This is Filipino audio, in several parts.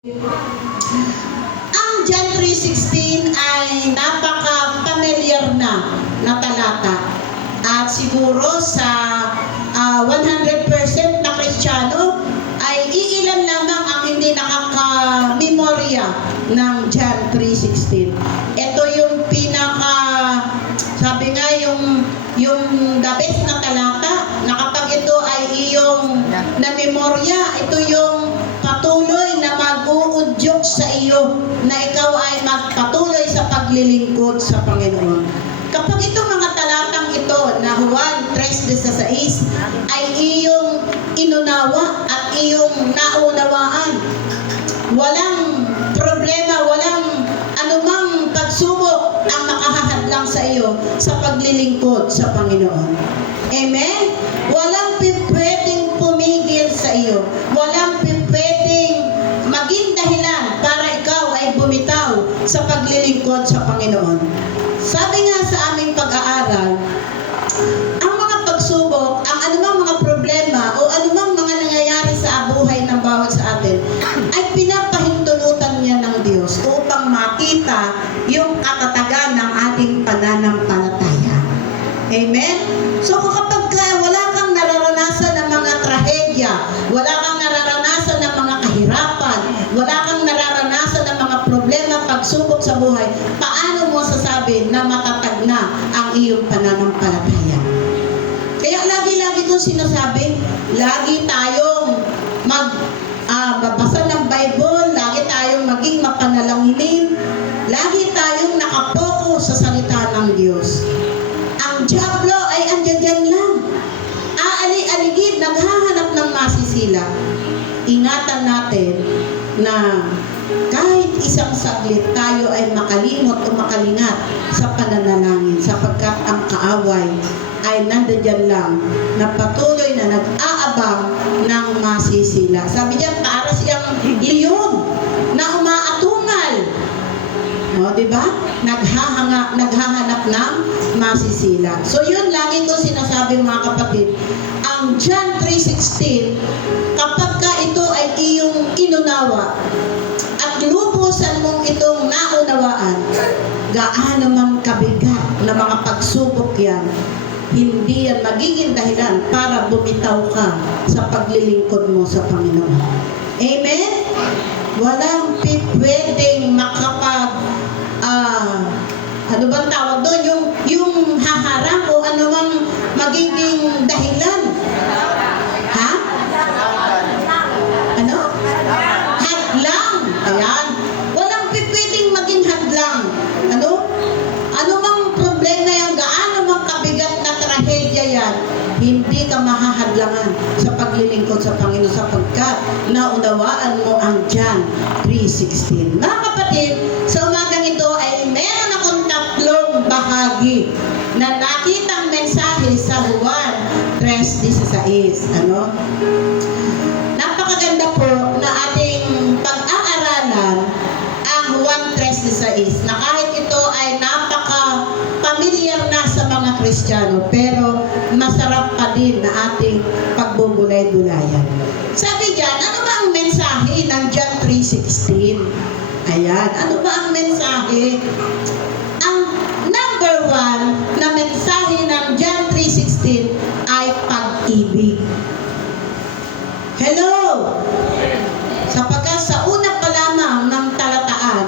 Ang John 3:16 ay napaka-familiar na talata. At siguro sa 100% na Kristiyano ay iilan lamang ang hindi nakaka-memorya ng John 3:16. Ito yung sabi nga yung the best na talata na kapag ito ay iyong na-memorya, ito yung patuloy na mag-uudyok sa iyo na ikaw ay magpatuloy sa paglilingkod sa Panginoon. Kapag itong mga talatang ito na Juan 3:16 ay iyong inunawa at iyong naunawaan, walang problema, walang anumang pagsubok ang makahahadlang sa iyo sa paglilingkod sa Panginoon. Amen? Walang pwedeng pumigil sa iyo. Walang pwedeng maging dahilan para ikaw ay bumitaw sa paglilingkod sa Panginoon. Sabi nga sa aming pag-aaral, ang mga pagsubok, ang anumang mga problema o anumang mga nangyayari sa buhay ng bawat sa atin ay pinapahintulutan niya ng Diyos upang makita yung katatagan ng ating pananampalataya. Amen? So kapag wala kang nararanasan ng mga trahedya, wala kang nararanasan ng mga kahirapan, wala kang nararanasan ng mga problema, pagsubok sa buhay, paano mo sasabi na matatag na ang iyong pananampalataya? Kaya lagi-lagi kong sinasabi, lagi tayong magbabasa ng Bible, lagi tayong maging mapanalanginin, lagi tayong nakapokus sa salita ng Diyos. Ang dyablo ay andyan lang. Aali-aligid, naghahanap ng masisila. Ingatan natin na kahit isang saglit tayo ay makalimot o makalingat sa pananalangin sapagkat ang kaaway ay nandiyan lang na patuloy na nag-aabang ng masisila. Sabi niya, para siyang leon na umaatungal. O, diba? Naghahanap ng masisila. So yun, lagi ko sinasabi mga kapatid, ang John 3:16, kapag ka ito ay iyong inunawa at lubusan mong itong naunawaan, gaano man kabigat na mga pagsubok yan, hindi yan magiging dahilan para bumitaw ka sa paglilingkod mo sa Panginoon. Amen? Walang pwedeng ano bang tawag doon? Yung haharang o ano bang magiging dahilan? Ha? Ano? Hadlang. Ayan. Walang pwedeng maging hadlang. Ano? Ano bang problema yan? Gaano mang kabigat na trahedya yan? Hindi ka mahahadlangan sa paglilingkod sa Panginoon sapagkat naunawaan mo ang John 3:16. Mga kapatid, sa umagang ito ay meron akong tatlong bahagi na nakitang mensahe sa Juan 3:16. Ano? Napakaganda po na ating pag-aaralan ang Juan 3:16 na kahit ito ay napaka-familiar na sa mga Kristiyano pero masarap pa din na ating pagbubulay-bulayan. Sabi diyan, ano ba ang mensahe ng John 3:16? Ayan, ano ba ang mensahe? Ang number 1 na mensahe ng John 3:16 ay pag-ibig. Hello! Sapagkat sa una pa lamang ng talataan,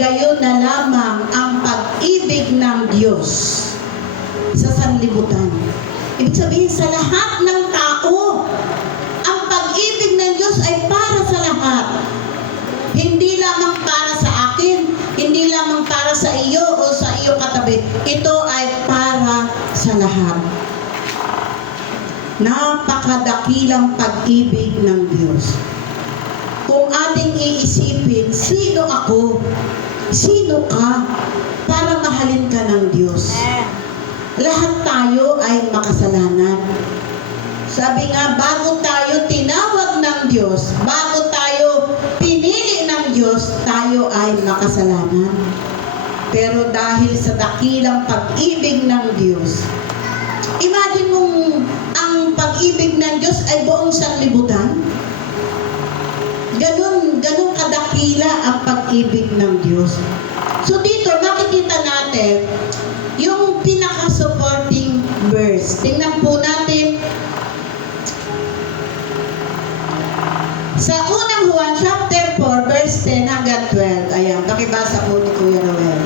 gayon na lamang ang pag-ibig ng Diyos sa sanlibutan. Ibig sabihin, sa lahat ng tao, ang pag-ibig ng Diyos ay para sa lahat. Hindi lamang para sa akin, hindi lamang para sa iyo o sa iyong katabi. Ito ay para sa lahat. Napakadakilang pag-ibig ng Diyos. Kung ating iisipin, sino ako? Sino ka para mahalin ka ng Diyos? Lahat tayo ay makasalanan. Sabi nga, bago tayo tinawag ng Diyos, bago tayo pinili ng Diyos, tayo ay makasalanan. Pero dahil sa dakilang pag-ibig ng Diyos, imagine mong ang pag-ibig ng Diyos ay buong sanlibutan. Ganun kadakila pag-ibig ng Diyos. So dito, makikita natin yung pinaka-supporting verse. Tingnan po natin sa unang Juan chapter 4 verse 10 hanggang 12. Ayan, pakibasa po ni Kuya Noel.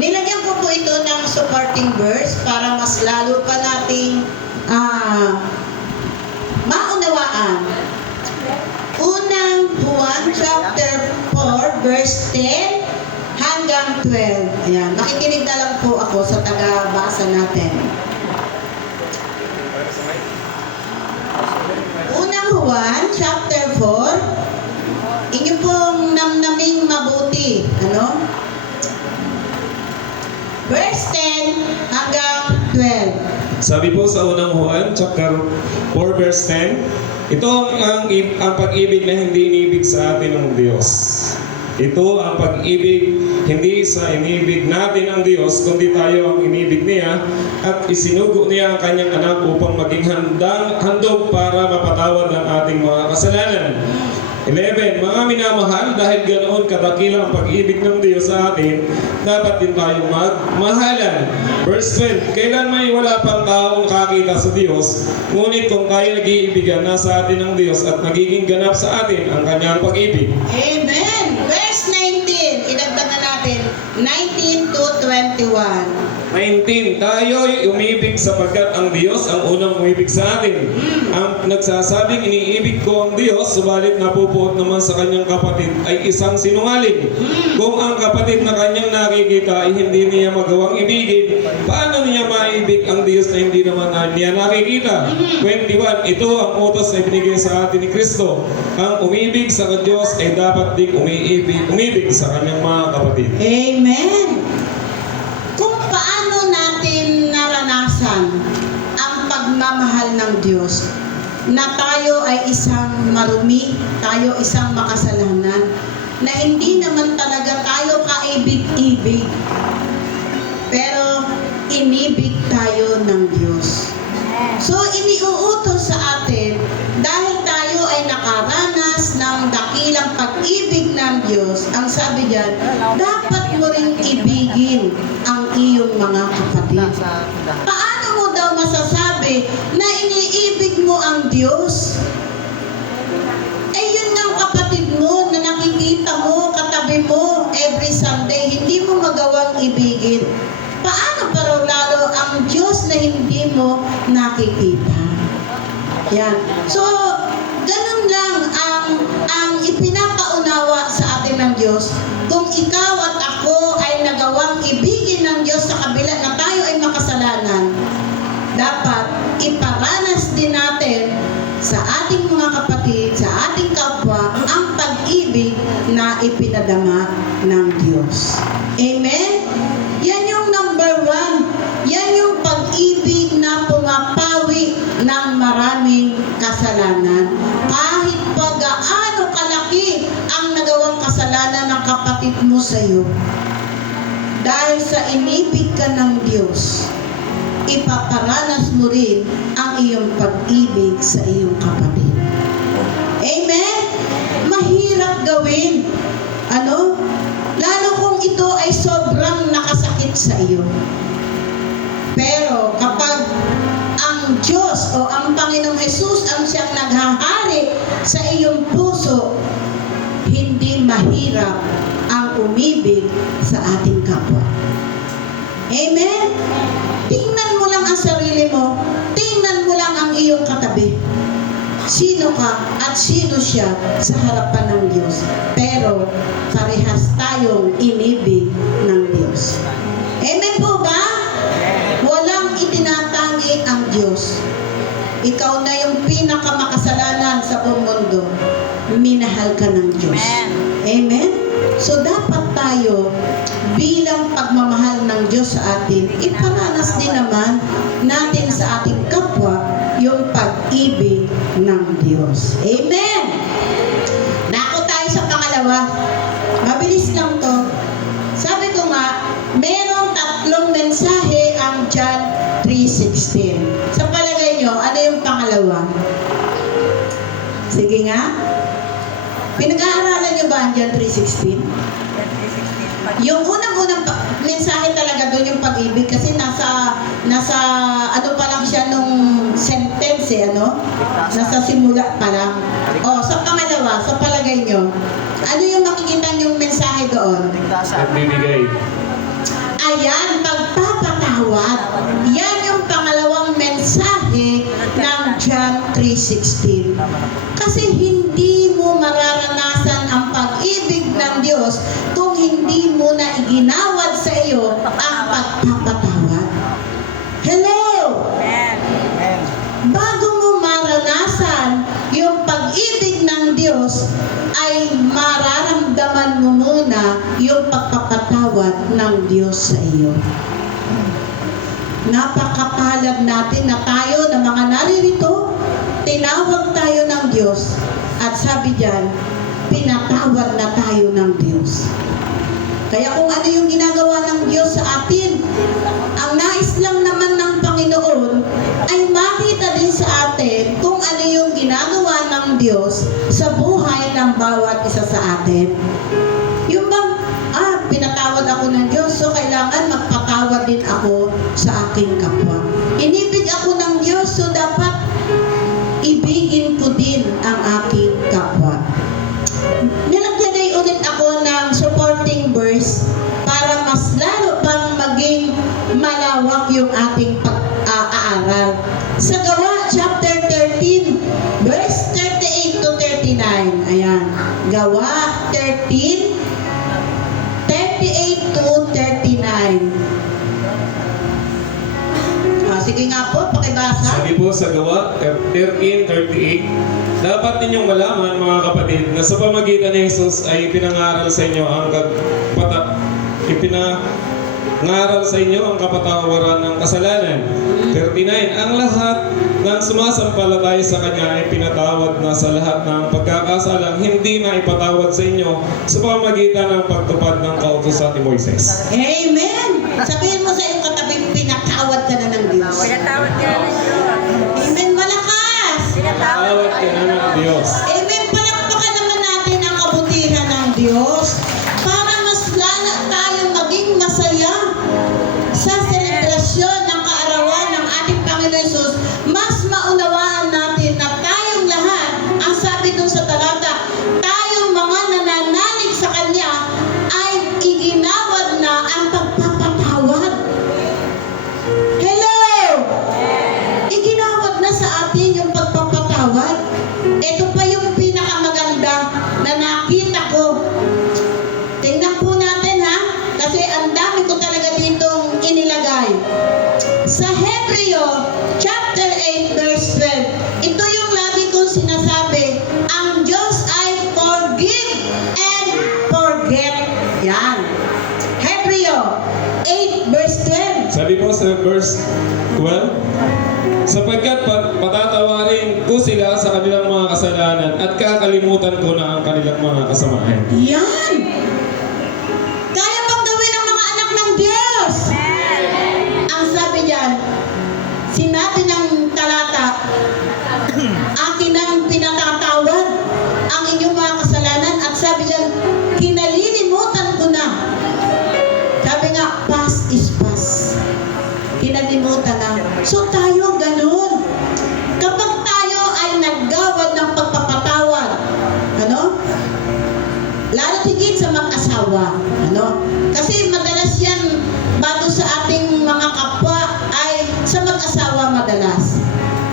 Nilagyan ko po ito ng supporting verse para mas lalo pa nating maunawaan. Unang Juan chapter 4 verse 10 hanggang 12. Ayan, makikinig na lang po ako sa taga-basa natin. Unang Juan chapter 4, inyo pong namnaming mabuti. Ano? Verse 10 hanggang 12. Sabi po sa unang Juan, chapter 4, verse 10, ito ang pag-ibig na hindi inibig sa atin ng Diyos. Ito ang pag-ibig, hindi sa inibig natin ang Diyos, kundi tayo ang inibig niya at isinugo niya ang kanyang anak upang maging handog para mapatawad ang ating mga kasalanan. 11. Mga minamahal, dahil ganoon kadakila ang pag-ibig ng Diyos sa atin, dapat din tayong magmahalan. Verse 12. Kailan may wala pang taong kakita sa Diyos, ngunit kung tayo nag-iibigan na sa atin ng Diyos at nagiging ganap sa atin ang kanyang pag-ibig. Amen. Verse 19. Idagdag na natin. 19 to 21. 19. Tayo'y umibig sapagkat ang Diyos ang unang umibig sa atin. Ang nagsasabing iniibig ko ang Diyos, subalit napupuot naman sa kanyang kapatid ay isang sinungaling. Kung ang kapatid na kanyang nakikita ay hindi niya magawang ibigin, paano niya maibig ang Diyos na hindi naman niya nakikita? 21. Ito ang utos na ibinigay sa atin ni Kristo. Ang umibig sa Diyos ay dapat ding umibig sa kanyang mga kapatid. Amen. Kung paano natin naranasan ang pagmamahal ng Diyos, na tayo ay isang marumi, tayo isang makasalanan, na hindi naman talaga tayo kaibig-ibig, pero inibig tayo ng Diyos. So, iniuutos sa atin, dahil tayo ay nakaranas ng dakilang pag-ibig ng Diyos, ang sabi diyan, dapat mo ring ibigin ang iyong mga kapatid. Paano mo daw masasabi na iniibig mo ang Diyos? Eh, yun ang kapatid mo na nakikita mo, katabi mo, every Sunday, hindi mo magawang ibigin. Paano pa raw lalo ang Diyos na hindi mo nakikita? Yan. So, ganun lang ang ipinapaunawa sa atin ng Diyos. Kung ikaw at ako ay nagawang ibigin ng Diyos sa kabila na tayo ay makasalanan, dapat iparanas din natin sa ating mga kapatid, sa ating kapwa, ang pag-ibig na ipinadama ng Diyos. Amen? Yan yung number 1. Yan yung pag-ibig na pumapawi ng maraming kasalanan. Kahit pa gaano kalaki ang nagawang kasalanan ng kapatid mo sa iyo, dahil sa inibig ka ng Diyos, ipaparanas mo rin ang iyong pag-ibig sa iyong kapatid. Amen? Mahirap gawin. Ano? Lalo kung ito ay sobrang nakasakit sa iyo. Pero kapag ang Diyos o ang Panginoong Jesus ang siyang naghahari sa iyong puso, hindi mahirap ang umibig sa ating kapwa. Amen? Tingnan mo lang ang sarili mo, tingnan mo lang ang iyong katabi. Sino ka at sino siya sa harapan ng Diyos. Pero parehas tayong inibig ng Diyos. Amen po ba? Walang itinatangi ang Diyos. Ikaw na yung pinakamakasalanan sa buong mundo. Minahal ka ng Diyos. Amen? So dapat tayo bilang pagmamahal ng Diyos sa atin, iparanas din naman natin sa ating kapwa yung pag-ibig ng Diyos. Amen! Nako tayo sa pangalawa. Mabilis lang to. Sabi ko nga, merong 3 mensahe ang John 3:16. Sa palagay nyo, ano yung pangalawa? Sige nga. Pinag-aaralan nyo niyo ba ang John 3:16? Yung unang-unang mensahe talaga doon yung pag-ibig kasi nasa ano pa lang siya nung sentence ano? Nasa simula pa lang. Sa pangalawa, sa palagay nyo, ano yung makikita yung mensahe doon? Nagbibigay. Ayan, pagpapatawad. Yan yung pangalawang mensahe ng John 3:16. Kasi hindi mo mararanasan ang pag-ibig ng Diyos kung hindi mo na iginawad sa iyo ang pagpapatawad. Hello! Bago mo maranasan yung pag-ibig ng Diyos, ay mararamdaman mo muna yung pagpapatawad ng Diyos sa iyo. Napakapalad natin na tayo na mga naririto, tinawag tayo ng Diyos at sabi diyan, pinatawad na tayo ng Diyos. Kaya kung ano yung ginagawa ng Diyos sa atin, ang nais lang naman ng Panginoon ay makita din sa atin kung ano yung ginagawa ng Diyos sa buhay ng bawat isa sa atin. Yung bang, pinatawad ako ng Diyos, so kailangan magpatawad din ako sa aking kapwa. Inibig ako ng Diyos, so dapat ibigin ko din ang aking kapwa. Nilagay ulit ako ng supporting verse para mas lalo pang maging malawak yung ating pag-aaral. Sa Gawa chapter 13, verse 38 to 39. Ayan. Gawa 13, 38 to 39. Sige nga po, pakibasa. Sabi po sa Gawa 13:38, dapat ninyong malaman mga kapatid na sa pamagitan ni Jesus ay pinangaral sa inyo ang ipinangaral sa inyo ang kapatawaran ng kasalanan. 39, ang lahat ng sumasampalataya sa Kanya ay pinatawad na sa lahat ng pagkakasalang hindi na ipatawad sa inyo sa pamagitan ng pagtupad ng kautusan ni Moises. Amen! Sabihin mo sa iyong katabi, pinatawad ka na ng Diyos. Pinatawad ka na ng Diyos. Amen! Malakas! Pinatawad ka na ng Diyos. Amen! Palakpakan naman natin ang kabutihan ng Diyos para mas lalo tayo maging masaya sa selebrasyon ng kaarawan ng ating Panginoon Jesus. Mas maunawaan natin na tayong lahat, ang sabi dun sa talata, tayong mga nananalig sa Kanya ay iginawad na ang pagpapatawad. Hello! Iginawad na sa atin yung pagpapatawad. Ito pa yung pinakamaganda na nakita ko. Tingnan po natin ha, kasi ang dami ko talaga ditong inilagay. Sa Hebreo chapter 8 verse 12, ito yung lagi kong sinasabi, ang Diyos ay forgive and forget. Yan. Hebreo 8 verse 12. Sabi po sa verse 12, sapagkat patatawarin ko sila sa kanilang mga kasalanan at kakalimutan ko na ang kanilang mga kasamaan. Yan. Kaya bang gawin ng mga anak ng Diyos? Ang sabi diyan, sinabi ng talata, akin ang pinatatawad ang inyong mga kasalanan, at sabi diyan, kinalilimutan ko na. Sabi nga, past is past. Kinalimutan na. So tayo ganun. Kapag tayo ay naggawad ng pagpapatawad, lalo tigit sa mag-asawa, kasi madalas yan bago sa ating mga kapwa ay sa mag-asawa madalas.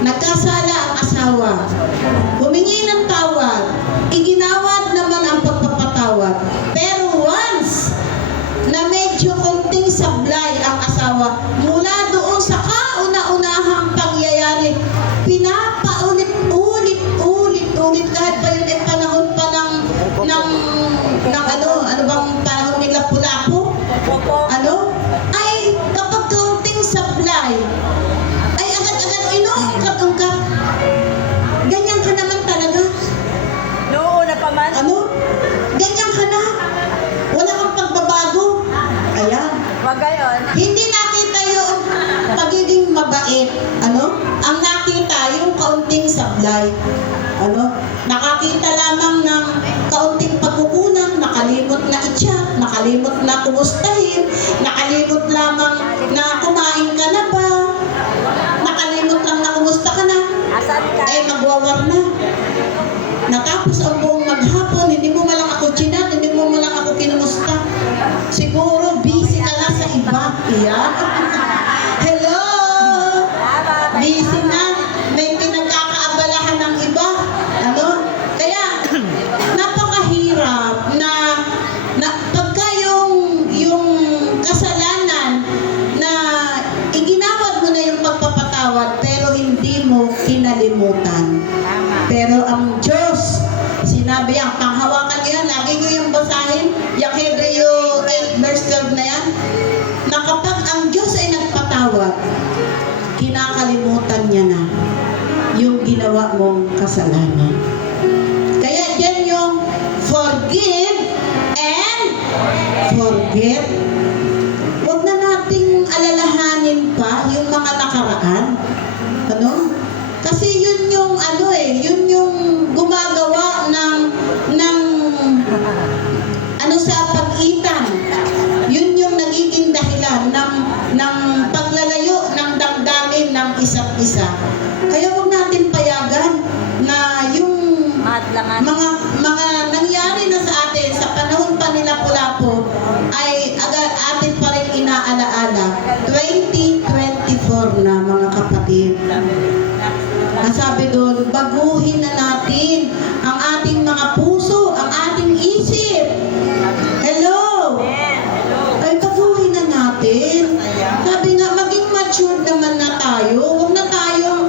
Nagkasala ang asawa, humingi ng tawad, iginawad naman ang pagpapatawad. Pero once na medyo konting sablay ang asawa, mula doon sa kauna-unahang pangyayari, pinapaulit-ulit kahit pa yun ay panahon pa ng ano bang panahon ni Lapu-Lapu? Ay kapag kaunting sablay, ay agad-agad inuungkat-ungkat. Ganyan ka naman talaga. Noon pa man. Ganyan ka na. Wala kang pagbabago. Ayan. Wag gayon. Hindi nakita yung pagiging mabait. Ang nakita yung kaunting sablay. Nakakita lamang ng kaunting pagkukulang nakalimot na kumustahin, nakalimot lamang na kumain ka na ba, nakalimot lang na kumusta ka na, Asan ka? magwawar na. Natapos ang buong maghapon, hindi mo malang ako chinat, hindi mo malang ako kinumusta. Siguro busy ka na sa iba. Iyan. Hello! Busy na. May pinagkakaabalahan ng iba. Ano? Kaya, napakahirap na pagka yung kasalanan na iginawad mo na yung pagpapatawad pero hindi mo kinalimutan. Pero ang Diyos, sinabi yan, panghawakan niyo yan, lagi niyo yung basahin, yung Hebreo 8 verse 12 na yan, na kapag ang Diyos ay nagpatawad, kinakalimutan niya na yung ginawa mong kasalanan. Kaya yan yung forgive and forget. Huwag na nating alalahanin pa yung mga nakaraan. Ano? Kasi yun yung yun yung gumagawa ng sa pagitan. Yun yung nagiging dahilan ng paglalayo ng damdamin ng isa't isa. Kaya huwag natin payagan na yung mga nangyari na sa atin sa panahon pa nila Lapu-Lapu ay atin pa rin inaalaala. 2024 na, mga kapatid. Ang sabi doon, baguhin na natin ang ating mga puso, ang ating isip. Hello! Ay, baguhin na natin. Sabi nga, maging matured naman na tayo. Huwag na tayong,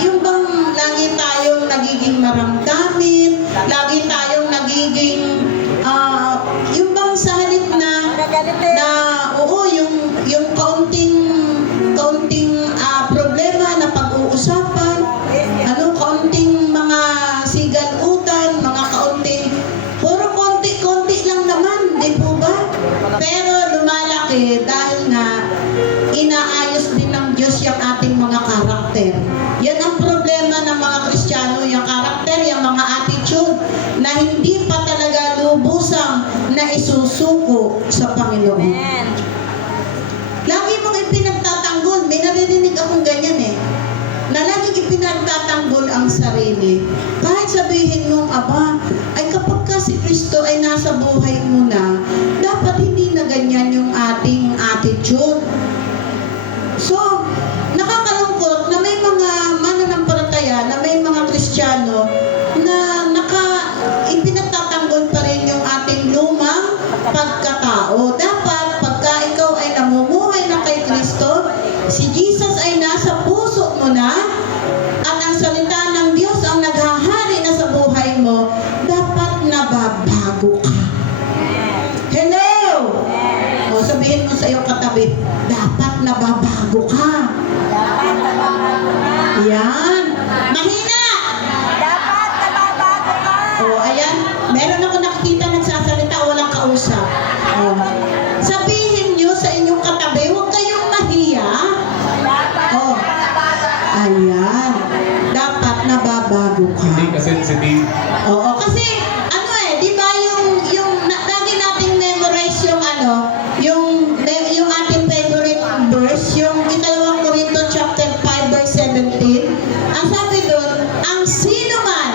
yung bang lagi tayong nagiging maramdamin, lagi tayong nagiging, yung bang sa halip yung kaunting problema na pag-uusapan, kaunting mga sigalutan, mga puro konti-konti lang naman, di po ba? Pero lumalaki dahil nga inaayos din ng Diyos yung ating mga karakter. Yan ang problema ng mga Kristiyano, yung karakter, yung mga attitude na hindi pa talaga lubusang na isusuko sa Panginoon. Lagi mong ipinagtatanggol, may naririnig akong ganyan na laging ipinagtatanggol ang sarili. Kahit sabihin mong, ay kapag ka si Kristo ay nasa buhay mo na, dapat hindi na ganyan yung ating attitude. So, nakakalungkot na may mga mananampalataya, na may mga Kristiyano na ipinagtatanggol pa rin yung ating lumang pagkatao. Dapat, pagka ikaw ay namumuhay na kay Kristo, si Jesus ay nasa puso mo na, at ang salita ng Diyos ang naghahari na sa buhay mo, dapat nababago ka. Hello! O, sabihin mo sa iyong katabi, dapat nababago ka. Yan. Mahina! Dapat nababago ka. O, ayan. Meron ako nakikita nagsasalita, walang kausap. O, sabihin nyo sa inyong katabi, huwag kayong mahiya. O, ayan. Dapat nababago ka. Hindi ka sensitive. Oo, kasi di ba lagi nating memorize yung ating favorite verse, yung 2 Corinto chapter 5 verse 17. Ang sabi doon, ang sino man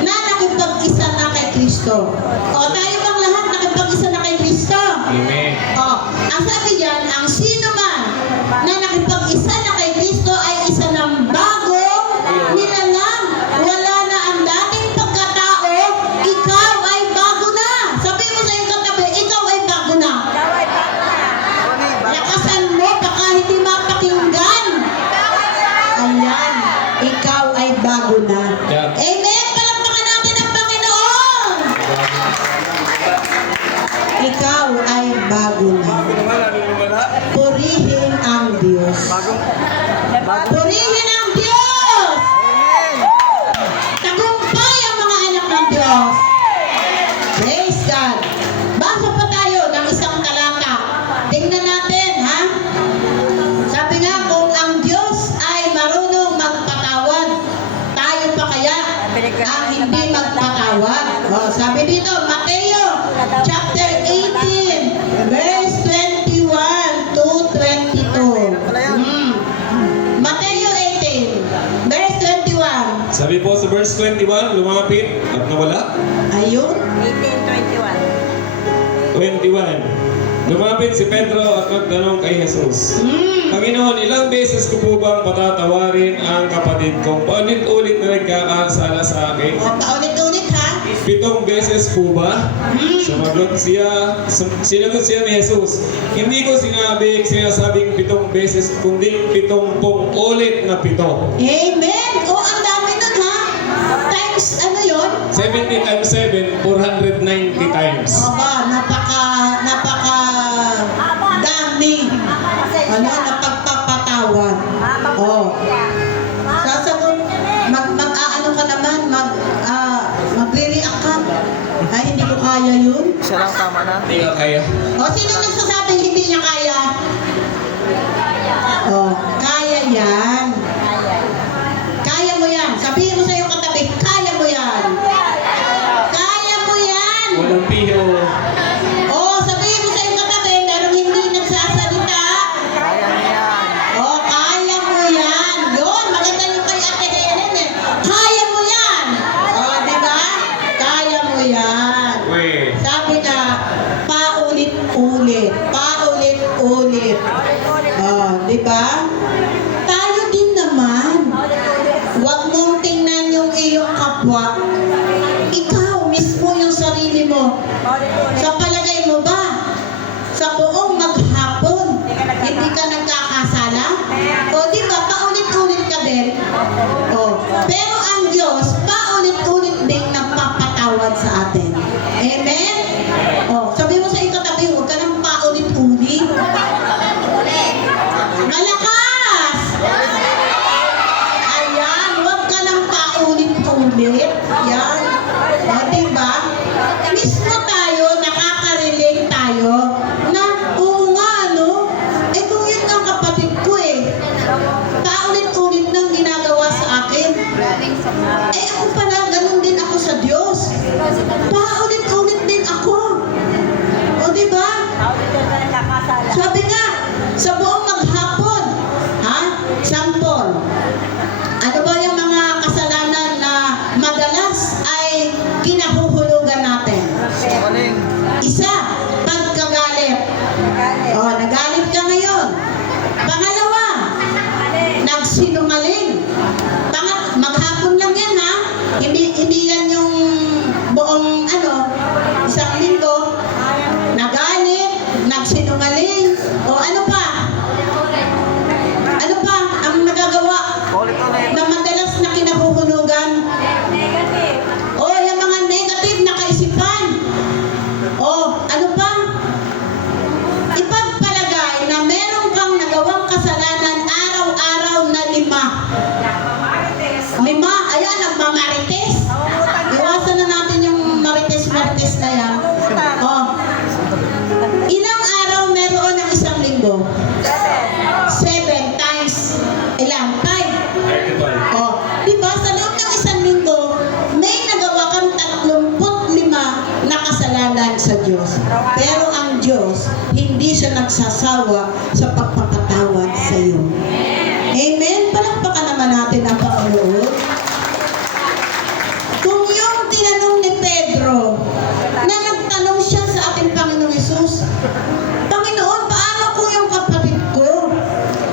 na nakipag-isa na kay Kristo. O, tayo bang lahat nakipag-isa na kay Kristo? Amen. O, ang sabi diyan, ang sino man na nakipag-isa na kay Kristo ay isa ng bagong nilalang. Wala na ang dating pagkatao, ikaw ay bago na. Sabi mo sa iyong katabi, ikaw ay bago na. Lakasan mo, baka hindi mapakinggan. Ayan, ikaw ay bago na. Yeah. Amen! Palakpakan natin ang Panginoon! Ikaw ay bago na. Purihin ang Diyos. Purihin ang Diyos! Tagumpay ang mga anak ng Diyos. Praise God. Basa pa tayo ng isang talata. Tingnan natin, ha? Sabi nga, kung ang Diyos ay marunong magpatawad, tayo pa kaya ang hindi magpatawad? O, sabi dito, Mateo chapter lumapit at nawala. Ayun. 18:21. 21. Lumapit si Pedro at nagtanong kay Jesus, Panginoon, ilang beses ko po bang patatawarin ang kapatid kong paulit-ulit na nagkakasala sa akin? O, paulit-ulit ha. 7 beses po ba? Sinagot siya ni Jesus, hindi ko sinasabing 7 beses, kundi 70 ulit na 7. Amen. O, ang dami nun ha. Times, ano yun? 70 times 7, 490 times. Aba, napaka dami. Ano, napagpapatawad. Oh. Sasagot, mag-aano ka naman, magre-react ka. Ay, hindi ko kaya yun. Siya lang tama na. Hindi ka kaya. O, sino nagsasabing hindi niya kaya? O, kaya yan. Kaya mo yan. Sabihin mo sa iyong katabi, kaya mo yan. Kaya mo yan. Walang piho. O, sabihin mo sa iyong katabi, merong hindi nagsasalita. Kaya niya. O, kaya mo yan. Yun, maganda yung kay Ate Helen eh. Kaya mo yan. O, di ba? Kaya mo yan. Weh. Sabi na, paulit-ulit. Paulit-ulit. Di ba? Tayo din naman. Huwag mong tingnan yung iyong kapwa. Ikaw mismo yung sarili mo. Sa palagay mo ba, sa buong maghapon, hindi ka nagkakasala? O di ba, paulit-ulit ka din? O, pero ang Diyos, paulit-ulit din nagpapatawad sa atin. Amen? O, sabi mo sa ikatabi, huwag ka nang paulit-ulit. Malakas! Ayan, huwag ka nang paulit-ulit. Yan. O, diba? Mismo tayo, nakaka-relate tayo na, oo nga, no? Eh, kung yun ang kapatid ko eh, paulit-ulit nang ginagawa sa akin. Eh, ako pala, ganun din ako sa Diyos. Paulit-ulit din ako. O, diba? Sabi nga, sa buong maghapon, ha? Sample. Ano ba yung mga kasalanan na madalas ay kinahuhulugan natin? Isa, pagkagalit. O, nagalit ka ngayon. Pangalawa, nagsinungaling. Maghapon lang yan, ha? Hindi yan yung buong, isang linggo. Nagalit, nagsinungaling. O, ano pa? Ano pa ang nagagawa na madalas na kinahuhulugan? O, yung mga negative na kaisipan. O, ano pa? Ipagpalagay na meron kang nagawang kasalanan araw-araw na 5. 5, ayan, nagmamarites. Iwasan na natin yung marites-marites na yan. O, ilang araw meron ng isang linggo? 7 times ilang? 5. 35. O, di ba sa loob ng isang linggo, may nagawa kang 35 na kasalanan sa Diyos. Pero ang Diyos, hindi siya nagsasawa sa pagpapatawad sa iyo. Amen? Palakpakan naman natin ang Panginoon. Kung yung tinanong ni Pedro, na nagtanong siya sa ating Panginoong Hesus, Panginoon, paano ko yung kapatid ko?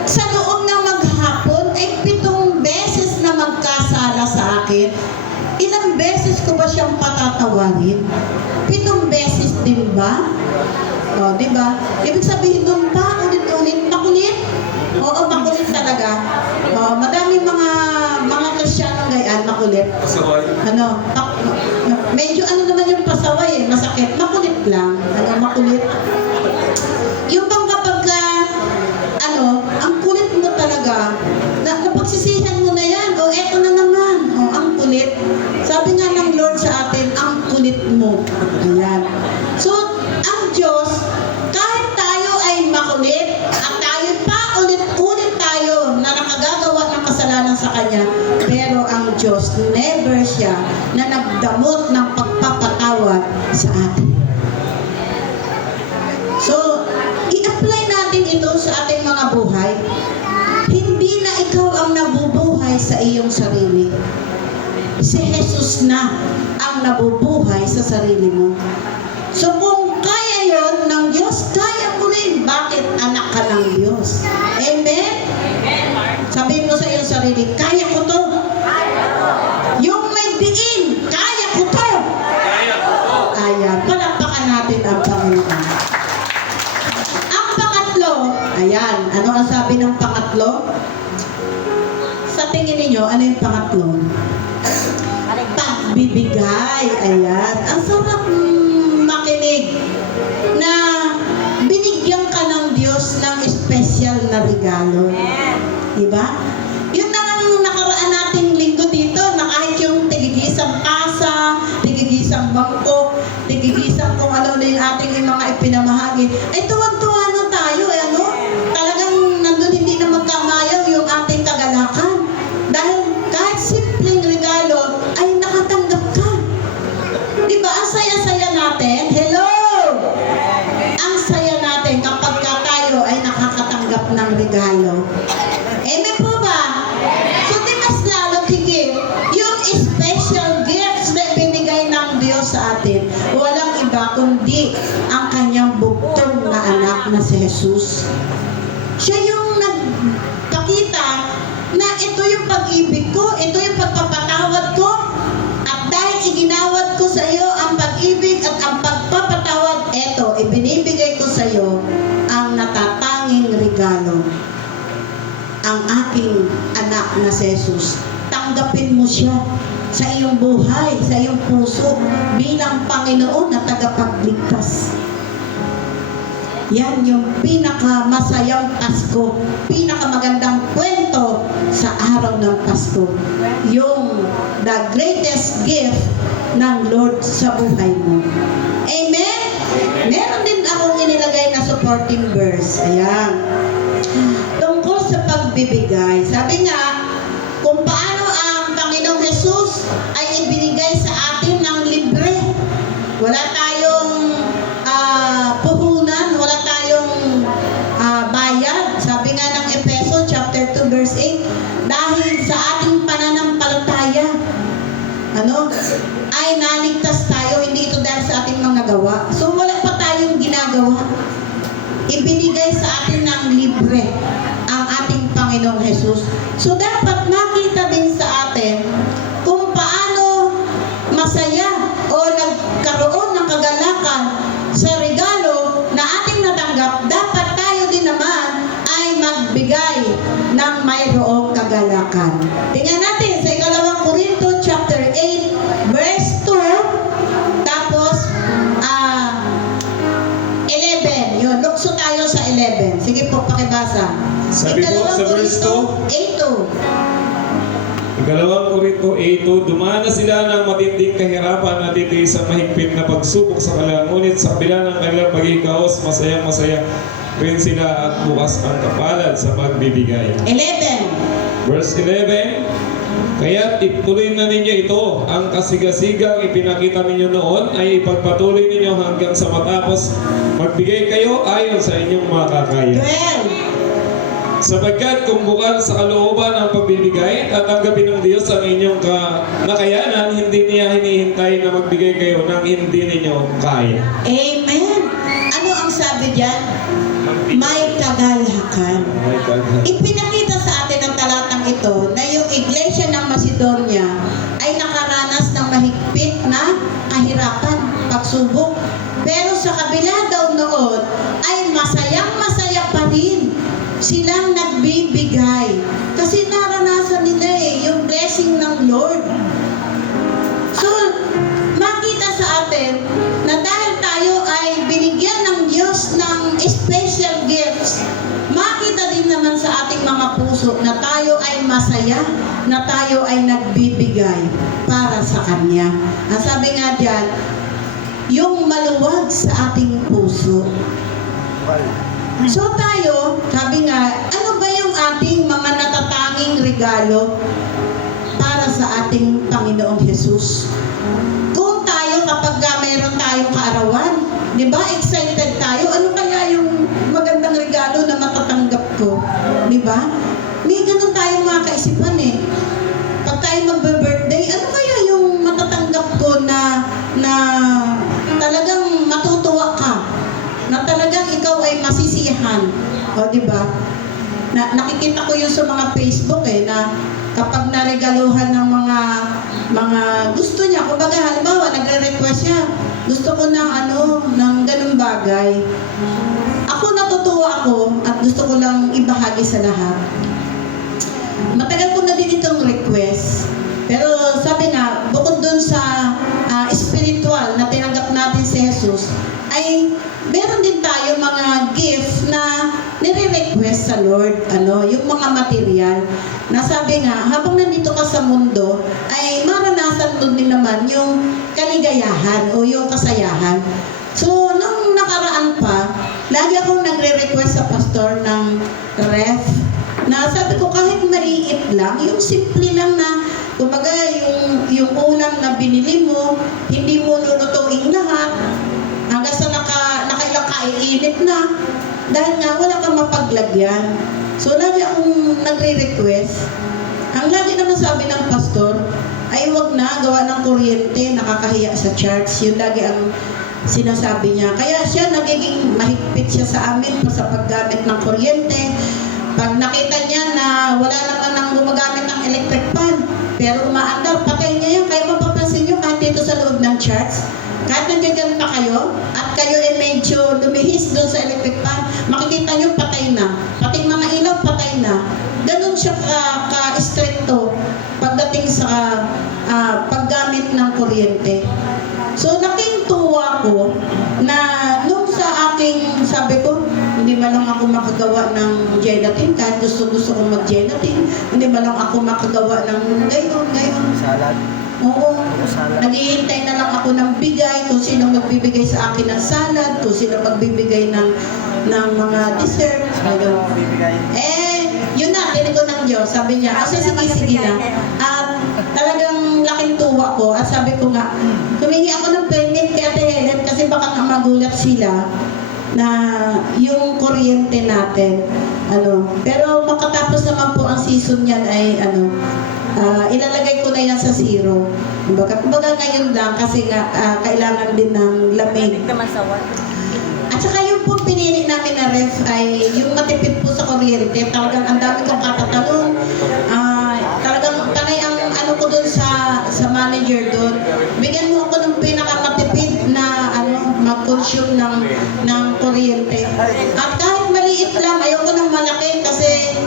Sa loob ng maghapon ay 7 beses na magkasala sa akin. Ilang beses ko ba siyang patatawarin? 7 beses din ba? O, di ba? Ibig sabihin doon pa, ulit-ulit, makulit. Oo, makulit talaga. O, madami mga Kristiyano ngayon, makulit. Pasaway. Medyo naman yung pasaway eh, masakit. Makulit lang. Makulit. Yung bang kapag ang kulit mo talaga, napagsisihan mo na yan, o eto na naman, o ang kulit. Sabi nga ng Lord sa atin, ang kulit mo. Ayan. So, ang Diyos, kahit tayo ay makulit, at tayo pa ulit-ulit tayo na nakagagawa ng kasalanan sa Kanya, pero ang Diyos, never siya na nagdamot ng pagpapatawad sa atin. So, i-apply natin ito sa ating mga buhay. Hindi na ikaw ang nabubuhay sa iyong sarili. si Jesus na ang nabubuhay sa sarili mo. So kung kaya yon ng Diyos, kaya mo rin. Bakit? Anak ka ng Diyos. Amen? Sabihin mo sa iyong sarili, kaya ko to. Yung may diin, kaya ko to. Ayan, palakpakan natin ang Panginoon. Ang pangatlo, ayan, ano ang sabi ng pangatlo? Sa tingin ninyo, ano yung pangatlo? Pagbibigay. Ayan. Ang sarap makinig na binigyan ka ng Diyos ng special na regalo. Diba? Yun na ang nakaraan nating linggo dito, na kahit yung tigigisang kasa, tigigisang bangko, tigigisang kung ano na yung ating mga ipinamahagi, ay tuwang-tuwa na tayo. Ano? Talagang nandun hindi na magkamayaw yung ating kagalakan. Dahil kahit simpleng regalo, ay nakatanggap ka. Diba? Ang saya-saya natin. Hello! Ang saya natin kapag ka tayo ay nakakatanggap ng regalo. Amen po ba? So, di mas lalo higit yung special gifts na binigay ng Diyos sa atin. Walang iba kundi ang kanyang bugtong na anak na si Jesus. Siya yung nagpakita na ito yung pag-ibig ko, ito yung pagpapatawad ko, at dahil iginawad ko sa iyo ang pag-ibig at ang pagpapatawad, ito, ibinibigay ko sa iyo ang natatanging regalo, ang aking anak na si Jesus. Tanggapin mo siya sa iyong buhay, sa iyong puso, bilang Panginoon na tagapagligtas. Yan yung pinakamasayang Pasko, pinakamagandang kwento sa araw ng Pasko. Yung the greatest gift ng Lord sa buhay mo. Amen? Meron din akong inilagay na supporting verse. Ayan. Tungkol sa pagbibigay. Sabi nga, kung paano ang Panginoong Jesus ay ibinigay sa atin ng libre. Wala tayong puhunan, wala tayong bayad. Sabi nga ng Efeso chapter 2 verse 8, dahil sa ating pananampalataya, ay naligtas tayo, hindi ito dahil sa ating mga gawa. So wala pa tayong ginagawa. Ibinigay sa atin ng libre ang ating Panginoong Jesus. So dapat makita din sa atin kung paano masaya o nagkaroon ng kagalakan sa regalo na ating natanggap. Dapat tayo din naman ay magbigay ng mayroong kagalakan. Tingnan natin sa 2 Corinto chapter 8 verse 2, tapos 11. Yun, lukso tayo sa 11. Sige po, pakibasa. Sabi po sa verse 2, 2 Korinto 8:2, dumaan na sila ng matinding kahirapan at titiis ang mahigpit na pagsubok sa kanilang, ngunit sa kabila ng kanilang pagkikaos, masayang-masaya rin sila at bukas ang kapalad sa pagbibigay. 11. Verse 11, kaya't ituloy na ninyo ito, ang kasigasigang ipinakita ninyo noon ay ipagpatuloy ninyo hanggang sa matapos magbigay kayo ayon sa inyong makakaya. 12. Sapagkat kung bukal sa kalooban ang pagbibigay at tanggapin ng Diyos ang inyong nakayanan, hindi niya hinihintay na magbigay kayo ng hindi ninyo kaya. Amen. Ano ang sabi diyan? May kagalakan. Ipinakita sa atin ng talatang ito na yung iglesia ng Macedonia ay nakaranas ng mahigpit na kahirapan, pagsubok. Pero sa kabila daw noon ay masayang-masaya pa rin silang nagbibigay. Kasi naranasan nila yung blessing ng Lord. So, makita sa atin na dahil tayo ay binigyan ng Diyos ng special gifts, makita din naman sa ating mga puso na tayo ay masaya, na tayo ay nagbibigay para sa Kanya. Ang sabi nga diyan, yung maluwag sa ating puso. So tayo, sabi nga, ano ba yung ating mga natatanging regalo para sa ating Panginoong Jesus? Kung tayo, kapag mayroon tayong kaarawan, di ba, excited tayo, ano kaya yung magandang regalo na matatanggap ko? Di ba? May ganun tayong mga kaisipan eh. Pag tayo magbe-birthday, ano kaya na talagang matutuwa ka, na talagang ikaw ay masisiyahan. O, di ba? Nakikita ko yun sa mga Facebook na kapag naregaluhan ng mga gusto niya, kumbaga halimbawa nagre-request siya, gusto ko ng ganung bagay. Ako natutuwa ako at gusto ko lang ibahagi sa lahat. Matagal ko na din itong request. Pero sabi nga, bukod dun sa spiritual na tinanggap natin si Jesus, ay meron din tayo mga gift na nire-request sa Lord, yung mga material. Na sabi nga, habang nandito ka sa mundo, ay maranasan mo din naman yung kaligayahan o yung kasayahan. So, nung nakaraan pa, lagi akong nagre-request sa pastor ng ref, na sabi ko kahit maliit lang, yung simple lang na, kumbaga yung ulam na binili mo, hindi mo lulutuin lahat, hanggang sa nakailang kaiinit na, dahil nga wala kang mapaglagyan. So lagi akong nagre-request. Ang lagi naman sabi ng pastor, ay wag na, gawa ng kuryente, nakakahiya sa church. Yun lagi ang sinasabi niya. Kaya siya nagiging mahigpit siya sa amin sa paggamit ng kuryente. Pag nakita niya na wala naman nang gumagamit ng electric fan, pero umaandar, patay niya yan. Kaya mapapansin niyo kahit dito sa loob ng church, kahit nandiyan pa kayo, at kayo ay medyo lumihis doon sa electric fan, makikita niyo patay na. Pati mga ilaw, patay na. Ganun siya ka-stricto pagdating sa paggamit ng kuryente. So, nakintuwa ko na nung sa aking, sabi ko, hindi man lang ako makagawa ng gelatin, kahit gusto ko mag-gelatin, hindi man lang ako makagawa ng gayon. Salad. Oo. Naghihintay na lang ako ng bigay, kung sino magbibigay sa akin ng salad, kung sino magbibigay ng mga dessert. Ano bibigay? Yun na, tinig ko ng Diyos. Sabi niya, sige na. At talagang laking tuwa ko. At sabi ko nga, humingi ako ng permit kay Ate Helen kasi baka nga magulat sila na yung kuryente natin. Pero makatapos naman po ang season niyan ay ilalagay ko na yan sa zero. Kumbaga ngayon lang kasi nga kailangan din ng lamig. At saka yung po pinili namin na ref ay yung matipid po sa kuryente. Talagang ang dami kong katatanong. Talagang panay ang ko doon sa manager doon. Bigyan mo ako ng pinakamatipid na mag-consume ng kuryente. At kahit maliit lang, ayoko ng malaki kasi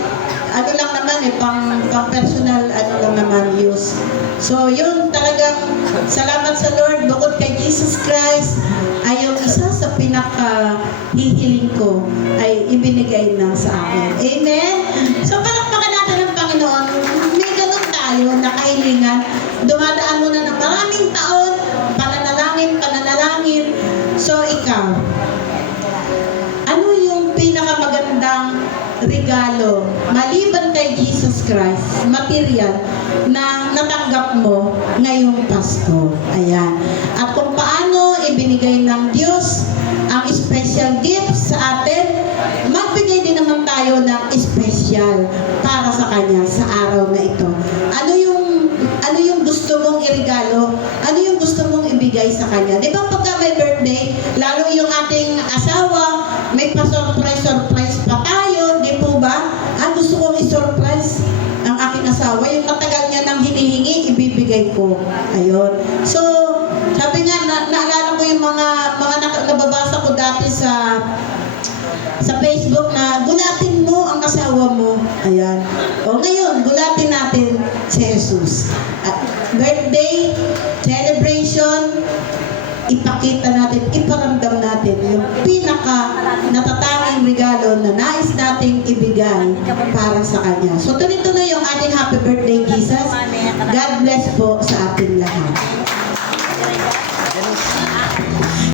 lang naman pang personal lang naman use. So yun talagang salamat sa Lord, bukod kay Jesus Christ ay yung isa sa pinaka-hihiling ko ay ibinigay na sa akin. Amen? So palakpakan natin ang Panginoon. May ganun tayo na kahilingan. Dumadaan mo na ng maraming taon, pananalangin. So ikaw, ano yung pinakamagandang regalo, maliban kay Jesus Christ, material, na natanggap mo ngayong Pasko? Ayan. At kung paano ibinigay ng Diyos ang special gift sa atin, magbigay din naman tayo ng special para sa Kanya sa araw na ito. Ano yung gusto mong iregalo? Ano yung gusto mong ibigay sa Kanya? Di ba pagka may birthday, lalo yung ating asawa, may pa-surprise pa tayo, di po ba? Gusto kong i-surprise ang aking asawa. Yung matagal niya nang hinihingi, ibibigay ko. Ayun. So, sabi nga, naalala ko yung mga nababasa ko dati sa Facebook na gulatin mo ang asawa mo. Ayan. O ngayon, gulatin natin si Jesus. At birthday, celebration, ipakita natin, iparamdam natin yung pinaka natatanging regalo na nais nating ibigay para sa Kanya. So, tuloy-tuloy yung ating happy birthday, Jesus. God bless po sa ating lahat.